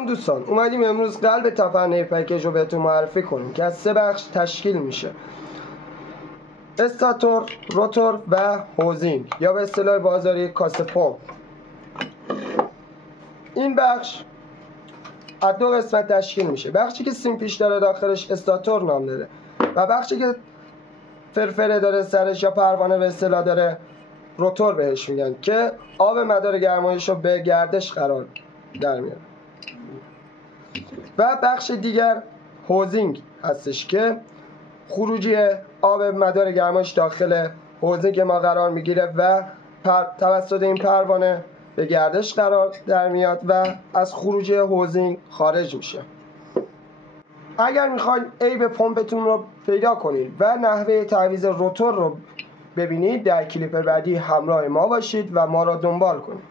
سلام دوستان، اومدیم امروز قلب تفنه پکیج رو بهتون معرفی کنیم که از 3 بخش تشکیل میشه: استاتور، روتور و هوزینگ یا به اصطلاح بازاری کاسه پمپ. این بخش از 2 قسمت تشکیل میشه: بخشی که سیم پیش داره داخلش استاتور نام داره و بخشی که فرفره داره سرش یا پروانه به اصطلاح داره روتور بهش میگن که آب مدار گرمایش رو به گردش قرار در میاره. و بخش دیگر هوزینگ هستش که خروجی آب مدار گرمایش داخل هوزینگ ما قرار میگیره و توسط این پروانه به گردش قرار در میاد و از خروجی هوزینگ خارج میشه. اگر میخواید عیب پمپتون رو پیدا کنید و نحوه تعویض روتور رو ببینید، در کلیپ بعدی همراه ما باشید و ما را دنبال کنید.